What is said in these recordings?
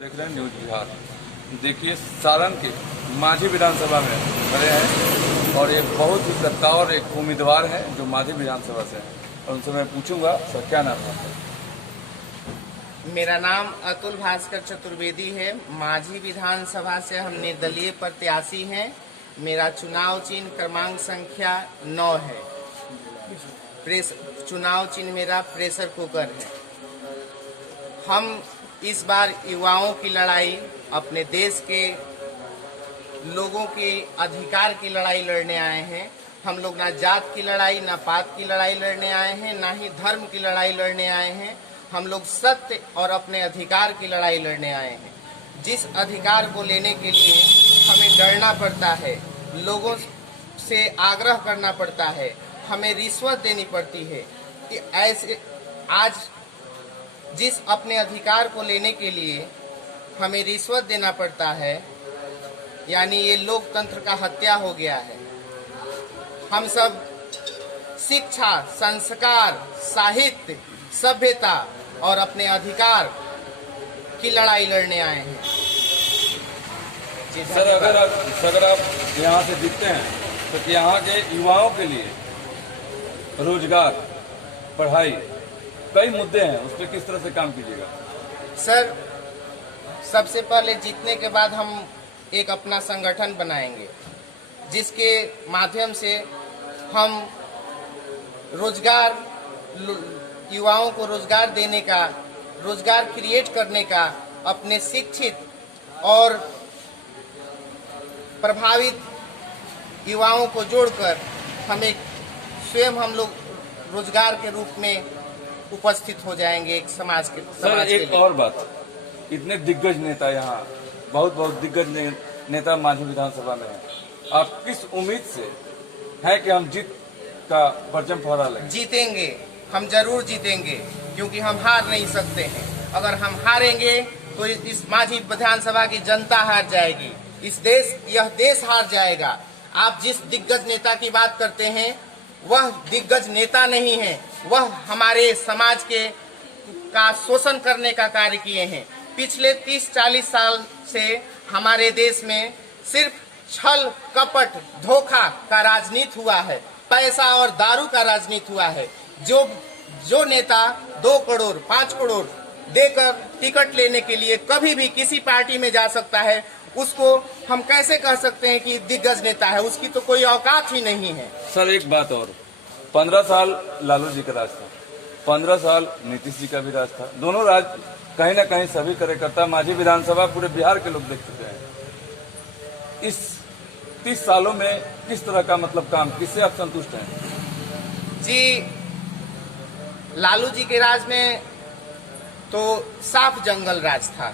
देख रहे हैं न्यूज बिहार। देखिए सारण के माझी विधानसभा में खड़े हैं और एक बहुत ही कद्दावर एक उम्मीदवार है जो माझी विधानसभा से है और उनसे मैं पूछूंगा सर क्या नाम है आपका? मेरा नाम अतुल भास्कर चतुर्वेदी है। माझी विधानसभा से हम निर्दलीय प्रत्याशी हैं। मेरा चुनाव चिन्ह क्रमांक संख्या 9 है। चुनाव चिन्ह मेरा प्रेशर कुकर है। हम इस बार युवाओं की लड़ाई, अपने देश के लोगों के अधिकार की लड़ाई लड़ने आए हैं। हम लोग ना जात की लड़ाई, ना पात की लड़ाई लड़ने आए हैं, ना ही धर्म की लड़ाई लड़ने आए हैं। हम लोग सत्य और अपने अधिकार की लड़ाई लड़ने आए हैं। जिस अधिकार को लेने के लिए हमें डरना पड़ता है, लोगों से आग्रह करना पड़ता है, हमें रिश्वत देनी पड़ती है, ऐसे आज जिस अपने अधिकार को लेने के लिए हमें रिश्वत देना पड़ता है, यानी ये लोकतंत्र का हत्या हो गया है। हम सब शिक्षा, संस्कार, साहित्य, सभ्यता और अपने अधिकार की लड़ाई लड़ने आए हैं। सर अगर आप यहाँ से जीतते हैं तो यहाँ के युवाओं के लिए रोजगार, पढ़ाई, कई मुद्दे हैं, उस पर किस तरह से काम कीजिएगा? सर सबसे पहले जीतने के बाद हम एक अपना संगठन बनाएंगे जिसके माध्यम से हम रोजगार, युवाओं को रोजगार देने का, रोजगार क्रिएट करने का, अपने शिक्षित और प्रभावित युवाओं को जोड़कर हमें स्वयं हम लोग रोजगार के रूप में उपस्थित हो जाएंगे एक समाज के। सर एक और बात, इतने दिग्गज नेता यहाँ, बहुत दिग्गज नेता माझी विधानसभा में है, आप किस उम्मीद से है कि हम जीत का परचम फहरा लें? जीतेंगे, हम जरूर जीतेंगे, क्योंकि हम हार नहीं सकते हैं। अगर हम हारेंगे तो इस माझी विधानसभा की जनता हार जाएगी, यह देश हार जाएगा। आप जिस दिग्गज नेता की बात करते हैं वह दिग्गज नेता नहीं है, वह हमारे समाज के का शोषण करने का कार्य किए हैं। पिछले 30-40 साल से हमारे देश में सिर्फ छल, कपट, धोखा का राजनीति हुआ है, पैसा और दारू का राजनीति हुआ है। जो नेता 2 करोड़ 5 करोड़ देकर टिकट लेने के लिए कभी भी किसी पार्टी में जा सकता है, उसको हम कैसे कह सकते हैं कि दिग्गज नेता है? उसकी तो कोई औकात ही नहीं है। सर एक बात और, 15 साल लालू जी का राज था, 15 साल नीतीश जी का भी राज था। दोनों राज कहीं ना कहीं सभी कार्यकर्ता, माझी विधानसभा पूरे बिहार के लोग देख चुके हैं। इस 30 सालों में किस तरह का काम, किससे आप संतुष्ट हैं? जी, लालू जी के राज में तो साफ जंगल राज था।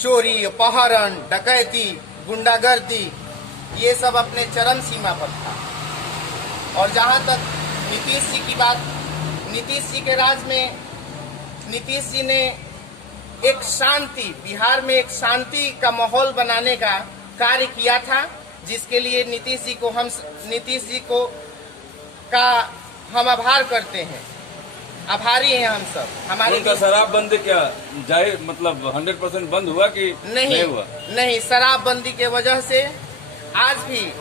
चोरी, अपहरण, डकैती, गुंडागर्दी, ये सब अपने चरम सीमा पर था। और जहां तक नीतीश जी की बात, नीतीश जी के राज में नीतीश जी ने एक शांति, बिहार में एक शांति का माहौल बनाने का कार्य किया था, जिसके लिए नीतीश जी को का हम आभार करते हैं, आभारी हैं हम सब। हमारे उनका शराबबंदी क्या जाहिर 100% बंद हुआ कि नहीं हुआ? नहीं, शराबबंदी के वजह से आज भी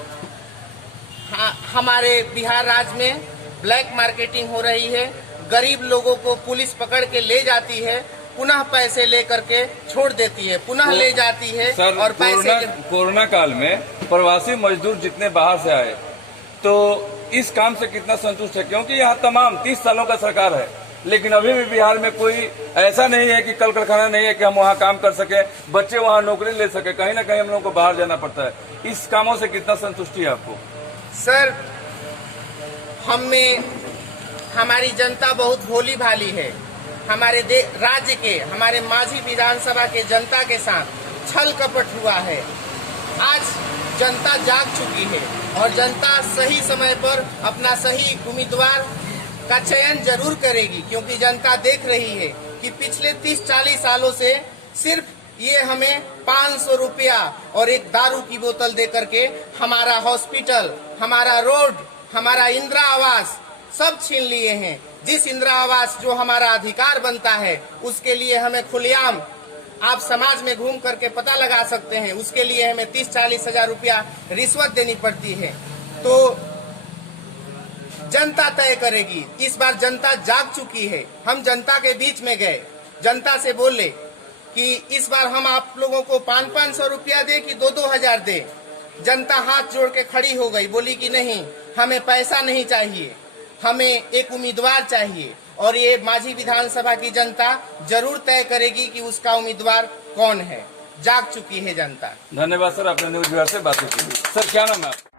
हमारे बिहार राज्य में ब्लैक मार्केटिंग हो रही है। गरीब लोगों को पुलिस पकड़ के ले जाती है, पुनः पैसे लेकर के छोड़ देती है, पुनः ले जाती है। सर, और कोरोना काल में प्रवासी मजदूर जितने बाहर से आए, तो इस काम से कितना संतुष्ट है? क्योंकि यहाँ तमाम 30 सालों का सरकार है, लेकिन अभी भी बिहार में कोई ऐसा नहीं है कि कल कारखाना नहीं है कि हम वहाँ काम कर सके, बच्चे वहाँ नौकरी ले सके। कहीं ना कहीं हम लोगों को बाहर जाना पड़ता है। इस कामों से कितना संतुष्टि है आपको? सर, हमारी जनता बहुत भोली भाली है। हमारे राज्य के, हमारे माझी विधानसभा के जनता के साथ छल कपट हुआ है। आज जनता जाग चुकी है और जनता सही समय पर अपना सही उम्मीदवार का चयन जरूर करेगी, क्योंकि जनता देख रही है कि पिछले 30-40 सालों से सिर्फ ये हमें 500 रुपया और एक दारू की बोतल दे करके हमारा हॉस्पिटल, हमारा रोड, हमारा इंदिरा आवास सब छीन लिए हैं। जिस इंदिरा आवास जो हमारा अधिकार बनता है, उसके लिए हमें खुलेआम आप समाज में घूम करके पता लगा सकते हैं। उसके लिए हमें 30-40 हजार रुपया रिश्वत देनी पड़ती है। तो जनता तय करेगी। इस बार जनता जाग चुकी है। हम जनता के बीच में गए, जनता से बोले कि इस बार हम आप लोगों को 500-500 रुपया दे कि 2-2 हजार दे। जनता हाथ जोड़ के खड़ी हो गई, बोली कि नहीं, हमें पैसा नहीं चाहिए, हमें एक उम्मीदवार चाहिए। और ये माझी विधानसभा की जनता जरूर तय करेगी कि उसका उम्मीदवार कौन है। जाग चुकी है जनता। धन्यवाद सर, आपने न्यूज बिहार से बात की। सर क्या नाम है आपका?